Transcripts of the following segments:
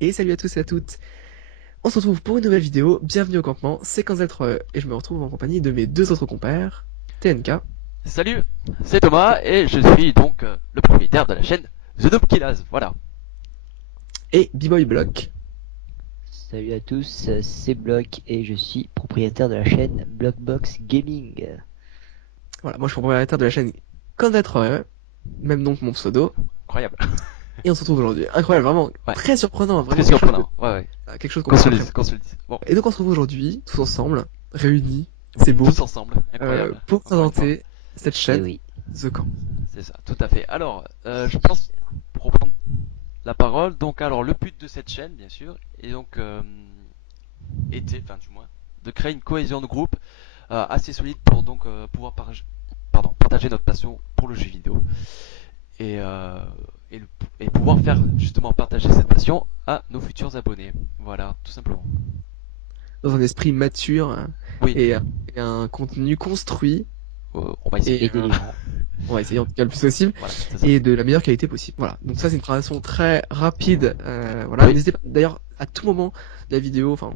Et salut à tous et à toutes. On se retrouve pour une nouvelle vidéo. Bienvenue au campement, c'est Kanzel3E et je me retrouve en compagnie de mes deux autres compères, TNK Salut, c'est Thomas et je suis donc le propriétaire de la chaîne The Noob Killaz, voilà. et B-Boy Block. Salut à tous, c'est Block et je suis propriétaire de la chaîne Blockbox Gaming. Voilà, moi je suis propriétaire de la chaîne Kanzel3E, même nom que mon pseudo. Incroyable. Et on se retrouve aujourd'hui. Incroyable, vraiment Ouais, très surprenant, très vraiment surprenant, ouais, ouais. quelque chose qu'on Qu'on se prend le très dise, qu'on se le dise. Bon, Et donc on se retrouve aujourd'hui, tous ensemble, réunis, c'est oui, beau, tous ensemble, incroyable, pour encore une fois. présenter cette Eh chaîne, oui, The Camp. C'est ça, tout à fait. Alors, je pense, pour reprendre la parole, donc alors le but de cette chaîne, bien sûr, est donc, était, enfin du moins, de créer une cohésion de groupe assez solide pour donc pouvoir partager notre passion pour le jeu vidéo. et, euh, et, et pouvoir faire justement partager cette passion à nos futurs abonnés. Voilà, tout simplement. Dans un esprit mature Oui, et, et un contenu construit on va et essayer. aider les gens. on va essayer en tout cas le plus possible. Voilà, c'est ça. Et de la meilleure qualité possible. Voilà. Donc ça c'est une présentation très rapide. Voilà. Oui, N'hésitez pas d'ailleurs à tout moment de la vidéo, enfin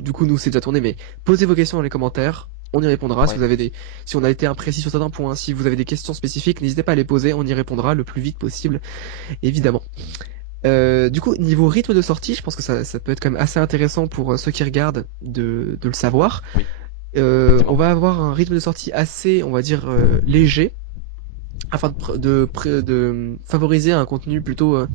du coup nous c'est déjà tourné, mais posez vos questions dans les commentaires. On y répondra. Si ouais. vous avez si on a été imprécis sur certains points, si vous avez des questions spécifiques, n'hésitez pas à les poser. On y répondra le plus vite possible, évidemment. Du coup, niveau rythme de sortie, je pense que ça peut être quand même assez intéressant pour ceux qui regardent de le savoir. Oui, On effectivement. va avoir un rythme de sortie assez, on va dire, léger afin de favoriser un contenu plutôt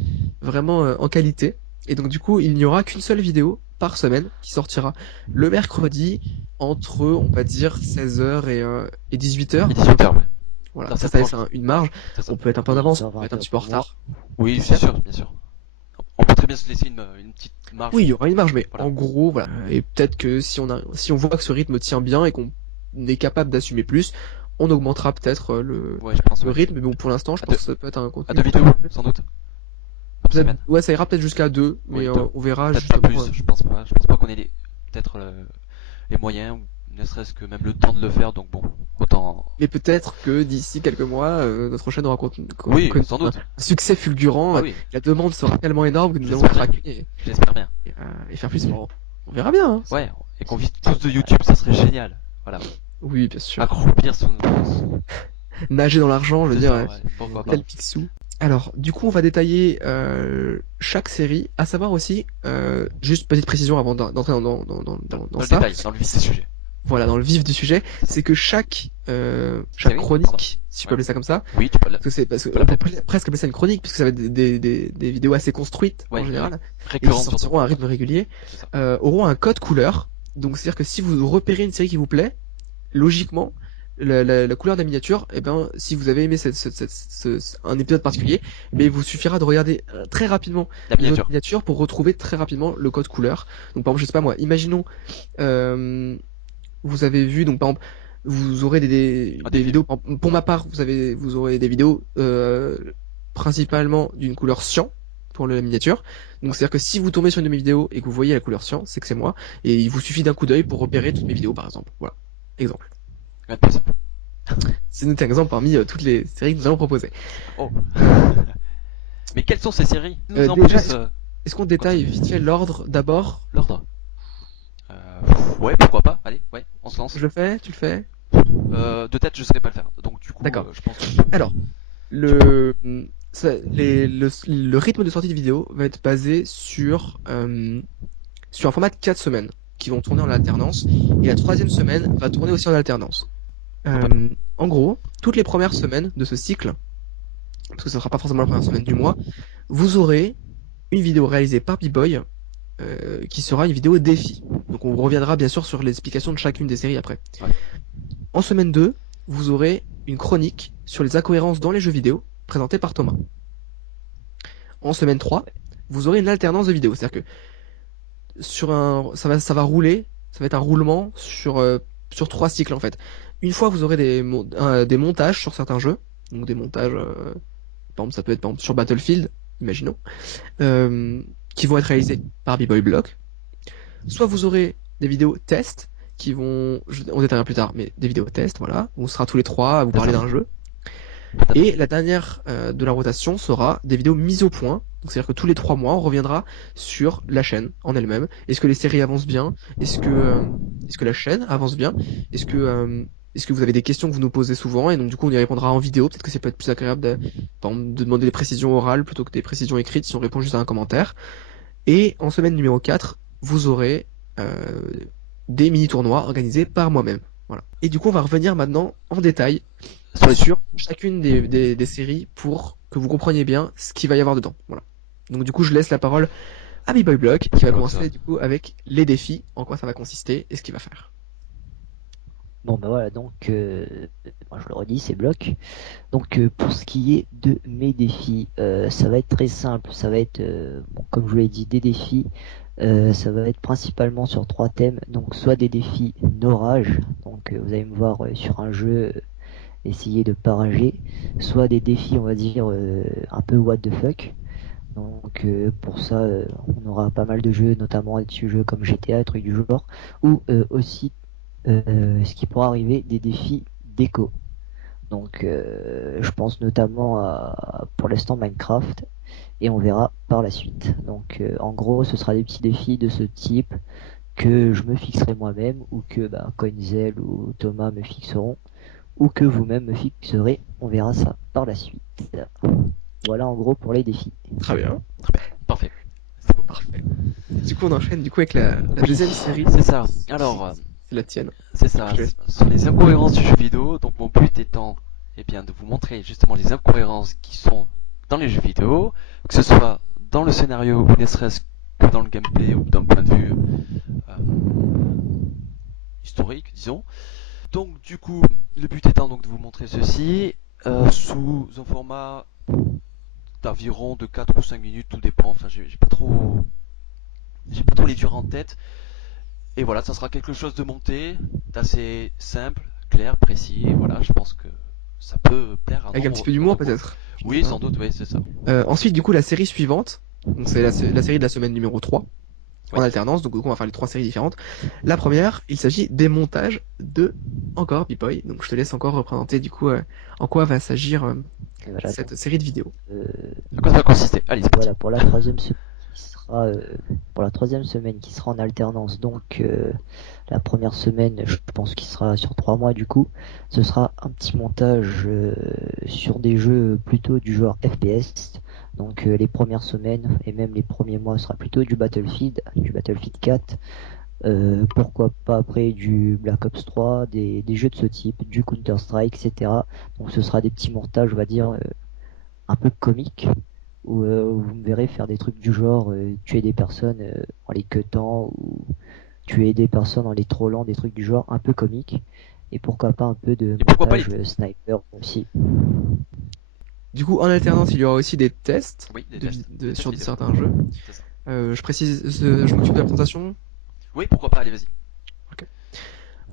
vraiment en qualité. Et donc du coup, il n'y aura qu'une seule vidéo par semaine qui sortira le mercredi entre, on va dire, 16h et 18h. Et 18h, ouais. Voilà, Dans ça, cette ça laisse tranche. une marge. C'est ça. On peut être un peu en avance, on peut être un 18h-20h petit peu en pour moi. retard. Oui, Et bien certes, sûr, bien sûr. On peut très bien se laisser une petite oui, marge. il y aura une marge, mais Voilà. en gros, voilà. Et peut-être que si on voit que ce rythme tient bien et qu'on est capable d'assumer plus, on augmentera peut-être Ouais, je pense, le ouais. rythme. Mais bon, pour l'instant, je À pense deux, que ça peut être un à contenu deux plutôt vidéos, complet. sans doute, par Peut-être, semaine. ouais, ça ira peut-être jusqu'à deux, mais Oui, deux. on verra Peut-être pas justement. plus, je pense pas. Je pense pas qu'on ait peut-être les moyens, ou ne serait-ce que même le temps de le faire, donc bon, autant. Mais peut-être que d'ici quelques mois, notre chaîne aura Oui, connu sans un doute. succès fulgurant. Ah oui, La demande sera tellement énorme que nous allons j'espère bien. craquer J'espère bien. et faire plus. Bon, on verra bien, hein. Ouais, et qu'on vive tous de YouTube, ça serait génial. Voilà. Oui, bien sûr. Accroupir son. Nager dans l'argent, je veux C'est dire, ça, ouais. Pourquoi pas. tel Picsou. Alors, du coup, on va détailler chaque série, à savoir aussi, juste petite précision avant d'entrer dans Dans le ça, détail, dans le vif des sujets. voilà, dans le vif du sujet, C'est ça. c'est que chaque Série, pardon. chronique, si je peux Ouais. appeler ça comme ça, Oui, tu peux parce que peux on peut l'appeler. presque appeler ça une chronique, puisque ça va être des vidéos assez construites en Ouais, oui, oui. général, et qui Récurrente surtout. sortiront à un rythme régulier, C'est ça. auront un code couleur. Donc, c'est-à-dire que si vous repérez une série qui vous plaît, logiquement, la couleur de la miniature, eh ben, si vous avez aimé un épisode particulier, mais il vous suffira de regarder très rapidement La les autres miniature. miniatures pour retrouver très rapidement le code couleur. Donc, par exemple, je sais pas moi, imaginons, euh, vous avez vu, donc par exemple, vous aurez Ah, des vidéos, pour ma part, vous aurez des vidéos principalement d'une couleur cyan pour la miniature. Donc Ouais. c'est-à-dire que si vous tombez sur une de mes vidéos et que vous voyez la couleur cyan, c'est que c'est moi, et il vous suffit d'un coup d'œil pour repérer toutes mes vidéos, par exemple. Voilà, exemple. Rien de plus simple. C'est noté un exemple parmi toutes les séries que nous allons proposer. Oh. Mais quelles sont ces séries nous en Déjà, plus est-ce qu'on détaille vite fait l'ordre d'abord? l'ordre Ouais, pourquoi pas. Allez, ouais, on se lance. Je le fais, tu le fais? De tête, je saurais pas le faire. Donc du coup, D'accord. je pense que Alors, tu peux. le, le rythme de sortie de vidéo va être basé sur un format de 4 semaines qui vont tourner en alternance, et la troisième semaine va tourner aussi en alternance. Hop, hop. En gros, toutes les premières semaines de ce cycle, parce que ce ne sera pas forcément la première semaine du mois, vous aurez une vidéo réalisée par B-Boy qui sera une vidéo défi. Donc on reviendra bien sûr sur l'explication de chacune des séries après. Ouais. En semaine 2, vous aurez une chronique sur les incohérences dans les jeux vidéo présentée par Thomas. En semaine 3, vous aurez une alternance de vidéos, c'est-à-dire que ça va rouler, ça va être un roulement sur 3 cycles en fait. Une fois, vous aurez des montages sur certains jeux, donc des montages, par exemple, ça peut être par exemple sur Battlefield, imaginons, euh, qui vont être réalisés par B-Boy Block. Soit vous aurez des vidéos tests on détaillera plus tard, mais des vidéos tests, voilà, où on sera tous les trois à vous C'est parler ça. d'un jeu. Tout à fait. Et la dernière de la rotation sera des vidéos mises au point. Donc c'est-à-dire que tous les 3 mois, on reviendra sur la chaîne en elle-même. Est-ce que les séries avancent bien? Est-ce que la chaîne avance bien? Est-ce que est-ce que vous avez des questions que vous nous posez souvent et donc du coup on y répondra en vidéo? Peut-être que ça peut être plus agréable par exemple, de demander des précisions orales plutôt que des précisions écrites si on répond juste à un commentaire. Et en semaine numéro 4, vous aurez euh, des mini-tournois organisés par moi-même. Voilà. Et du coup, on va revenir maintenant en détail Sur les sur chacune des séries pour que vous compreniez bien ce qu'il va y avoir dedans. Voilà. Donc du coup, je laisse la parole à B-Boy Block qui va Block, commencer ça. du coup avec les défis, en quoi ça va consister et ce qu'il va faire. Bon bah voilà, donc moi je le redis, c'est bloc. Donc pour ce qui est de mes défis, ça va être très simple, ça va être, bon, comme je vous l'ai dit, des défis. Ça va être principalement sur 3 thèmes, donc soit des défis d'orage, donc vous allez me voir sur un jeu essayer de pas rager, soit des défis on va dire un peu what the fuck. Donc pour ça on aura pas mal de jeux, notamment des jeux comme GTA, trucs du genre, ou aussi ce qui pourra arriver des défis déco. Donc je pense notamment à pour l'instant Minecraft et on verra par la suite. Donc en gros ce sera des petits défis de ce type que je me fixerai moi-même ou que Coinzel ou Thomas me fixeront ou que vous-même me fixerez. On verra ça par la suite. Voilà en gros pour les défis. Très bien, Très bien. Parfait. C'est beau. parfait. Du coup, on enchaîne du coup avec la Oui, deuxième série. c'est ça. Alors, C'est la tienne. c'est ça. Je te laisse. Sur les incohérences du jeu vidéo. Donc, mon but étant, eh bien, de vous montrer justement les incohérences qui sont dans les jeux vidéo, que ce soit dans le scénario ou ne serait-ce que dans le gameplay ou d'un point de vue euh, historique, disons. Donc, du coup, le but étant donc de vous montrer ceci sous un format d'environ de 4 ou 5 minutes, tout dépend. Enfin, j'ai pas trop les durées en tête. Et voilà, ça sera quelque chose de monté, d'assez simple, clair, précis. Et voilà, je pense que ça peut plaire à Avec un petit peu d'humour peut-être. Oui, Hein. sans doute, oui, c'est ça. Ensuite, du coup, la série suivante. Donc c'est la série de la semaine numéro 3 en Oui. alternance. Donc du coup, on va faire les 3 séries différentes. La première, il s'agit des montages de encore B-Boy. Donc je te laisse encore représenter du coup en quoi va s'agir Voilà, cette série de vidéos. euh, À quoi ça va consister? Allez, c'est parti. voilà pour la troisième semaine qui sera pour la troisième semaine qui sera en alternance. Donc la première semaine, je pense qu'il sera sur 3 mois du coup. Ce sera un petit montage sur des jeux plutôt du genre FPS. Donc les premières semaines et même les premiers mois sera plutôt du Battlefield 4. Pourquoi pas après du Black Ops 3, des jeux de ce type, du Counter-Strike, etc. Donc ce sera des petits montages, on va dire, un peu comiques, où vous me verrez faire des trucs du genre tuer des personnes en les cutant, ou tuer des personnes en les trollant, des trucs du genre un peu comiques. Et pourquoi pas un peu de Et pourquoi pas montage les... sniper aussi. Du coup, en alternance, il y aura aussi des tests, Oui, des tests. Des sur tests vidéo. certains jeux. C'est ça. Je précise, je m'occupe de la présentation. Oui, pourquoi pas, allez, vas-y.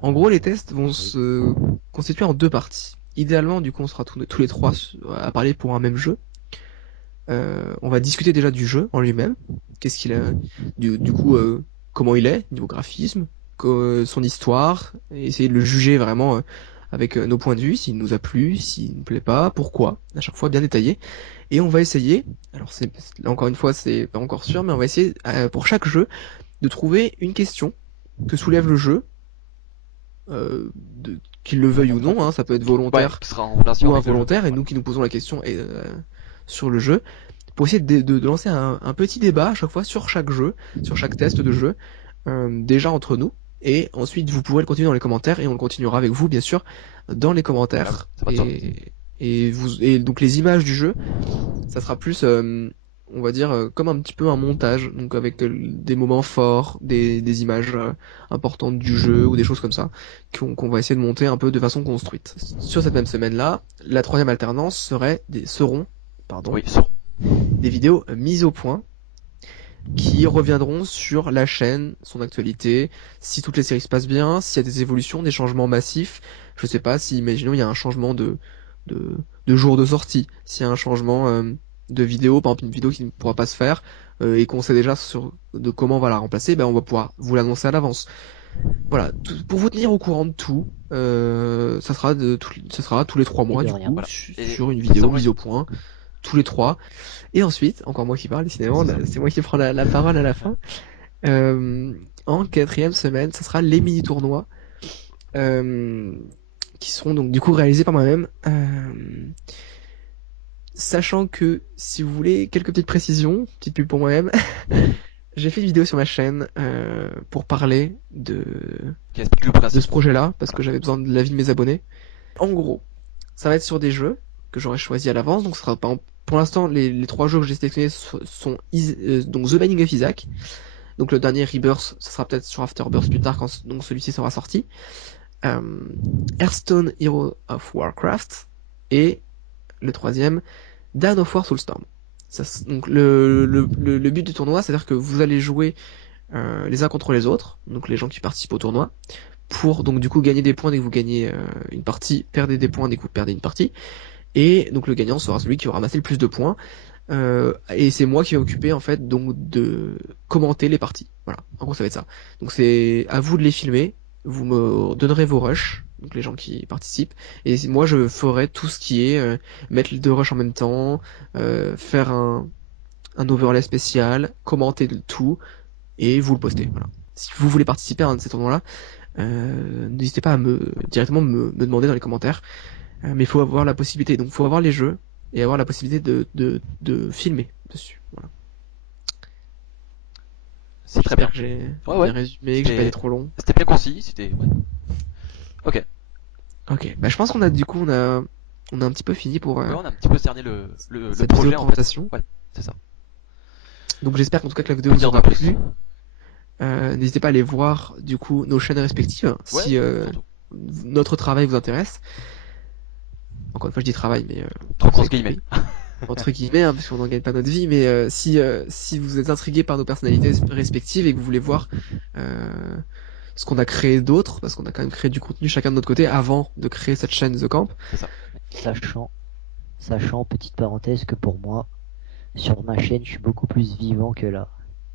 En gros, les tests vont se constituer en 2 parties. Idéalement, du coup, on sera tous les 3 à parler pour un même jeu. On va discuter déjà du jeu en lui-même. Qu'est-ce qu'il a, du coup, comment il est, niveau graphisme, son histoire, et essayer de le juger vraiment avec nos points de vue, s'il nous a plu, s'il ne plaît pas, pourquoi, à chaque fois bien détaillé. Et on va essayer, alors là encore une fois, c'est pas encore sûr, mais on va essayer pour chaque jeu de trouver une question que soulève le jeu, qu'il le veuille ou non, hein, ça peut être Ouais, volontaire qui sera en relation ou avec le jeu. involontaire, et Ouais. nous qui nous posons la question sur le jeu, pour essayer de lancer un petit débat à chaque fois sur chaque jeu, sur chaque test de jeu, déjà entre nous, et ensuite vous pourrez le continuer dans les commentaires, et on le continuera avec vous bien sûr dans les commentaires, Ça va de soi. et donc les images du jeu, ça sera plus, on va dire, comme un petit peu un montage, donc avec des moments forts, des images importantes du jeu ou des choses comme ça, qu'on va essayer de monter un peu de façon construite. Sur cette même semaine-là, la troisième alternance seront, pardon, Oui, sur. des vidéos mises au point qui reviendront sur la chaîne, son actualité, si toutes les séries se passent bien, s'il y a des évolutions, des changements massifs. Je sais pas si, imaginons, il y a un changement de, de jour de sortie, s'il y a un changement de vidéo, par exemple une vidéo qui ne pourra pas se faire et qu'on sait déjà de comment on va la remplacer, ben on va pouvoir vous l'annoncer à l'avance. Voilà, pour vous tenir au courant de tout, ça sera tous les 3 mois de du rien, coup, voilà. Et sur une ça, vidéo, moi, mise au point, tous les 3. Et ensuite, encore moi qui parle, décidément, C'est ça. c'est moi qui prends la parole à la fin. En 4e semaine, ça sera les mini-tournois, euh, qui seront donc du coup réalisés par moi-même. Sachant que, si vous voulez quelques petites précisions, petite pub pour moi-même, j'ai fait une vidéo sur ma chaîne pour parler Qui explique le de principe. ce projet-là, parce que j'avais besoin de l'avis de mes abonnés. En gros, ça va être sur des jeux que j'aurais choisi à l'avance, donc ce sera pas pour l'instant les 3 jeux que j'ai sélectionnés sont donc The Binding of Isaac, donc le dernier Rebirth, ça sera peut-être sur Afterbirth plus tard quand donc celui-ci sera sorti, Hearthstone Hero of Warcraft, et le troisième, Dawn of War Soulstorm. Donc le but du tournoi, c'est-à-dire que vous allez jouer les uns contre les autres, donc les gens qui participent au tournoi, pour donc du coup gagner des points dès que vous gagnez une partie, perdre des points dès que vous perdez une partie, et donc le gagnant sera celui qui aura ramassé le plus de points, et c'est moi qui vais m'occuper en fait donc de commenter les parties. Voilà, en gros ça va être ça. Donc c'est à vous de les filmer, vous me donnerez vos rushs, donc les gens qui participent, et moi je ferai tout ce qui est mettre les 2 rushs en même temps, faire un overlay spécial, commenter le tout, et vous le postez. Voilà. Si vous voulez participer à un de ces tournois-là, n'hésitez pas à directement me demander dans les commentaires. Mais il faut avoir la possibilité. Donc il faut avoir les jeux et avoir la possibilité de filmer dessus. Voilà. C'est très bien. J'espère que j'ai Ouais, ouais. bien résumé, que j'ai pas été trop long. C'était bien concis, c'était. Ouais. Ok. Ok, bah je pense qu'on a du coup on a un petit peu fini pour Ouais, on a un petit peu cerné le cette vidéo projet de en fait. présentation. Ouais, c'est ça. Donc j'espère qu'en tout cas que la vidéo Pas vous dire de aura plus. plu. N'hésitez pas à aller voir du coup nos chaînes respectives Ouais, si surtout. notre travail vous intéresse. Encore une fois je dis travail mais Trop vous grosse avez compris. guillemets. Entre guillemets, hein, parce qu'on n'en gagne pas notre vie, mais si vous êtes intrigué par nos personnalités respectives et que vous voulez voir ce qu'on a créé d'autre, parce qu'on a quand même créé du contenu chacun de notre côté avant de créer cette chaîne The Camp. C'est ça. Sachant, petite parenthèse, que pour moi, sur ma chaîne, je suis beaucoup plus vivant que là.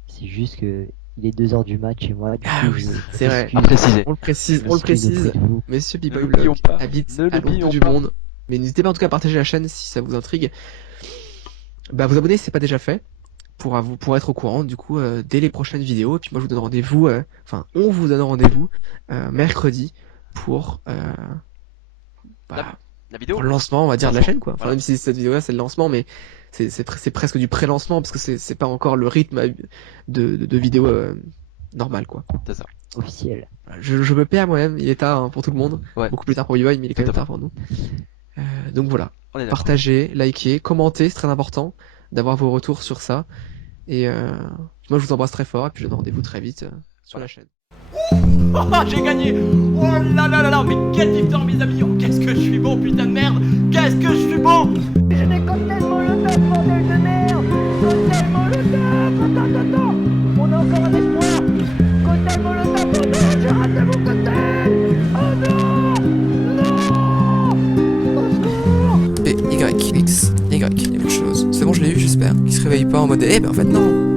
C'est juste que il est 2h du match et moi, du Ah coup, oui, je c'est vrai. À préciser. On le précise, je on le m'excuse auprès précise. de vous. Monsieur Ne B-Boy l'oublions Blog pas. habite Ne à l'autre bout l'oublions du pas. monde. Mais n'hésitez pas en tout cas à partager la chaîne si ça vous intrigue. Bah vous abonner si c'est pas déjà fait pour être au courant du coup dès les prochaines vidéos. Et puis moi je vous donne rendez-vous, enfin on vous donne rendez-vous mercredi pour bah, La vidéo. pour le lancement on va dire de la Lancement. chaîne quoi. Enfin Voilà. même si cette vidéo là c'est le lancement mais c'est presque du pré-lancement parce que c'est pas encore le rythme de vidéo normal quoi. C'est ça. Officiel. Voilà, je me perds moi-même, il est tard hein, pour tout le monde, Ouais. beaucoup plus tard pour B-Boy mais il est quand Tout à même fait. tard pour nous. Donc voilà, On est d'accord. partagez, likez, commentez, c'est très important d'avoir vos retours sur ça. Et moi je vous embrasse très fort et puis je vous donne rendez-vous très vite sur la chaîne. Ah, j'ai gagné. Oh là là là là, mais quelle victoire mes amis. Oh, qu'est-ce que je suis bon, putain de merde. Qu'est-ce que je suis bon. J'ai des cocktails molotov, bordel de merde. Cocktail molotov. Attends. On a encore un espoir. Cocktail molotov, bordel. J'ai raté mon cocktail. Oh non. Non. Au secours. B, Y, X, Y, il y a quelque chose. C'est bon, je l'ai eu, j'espère. Il se réveille pas en mode, eh ben en fait non.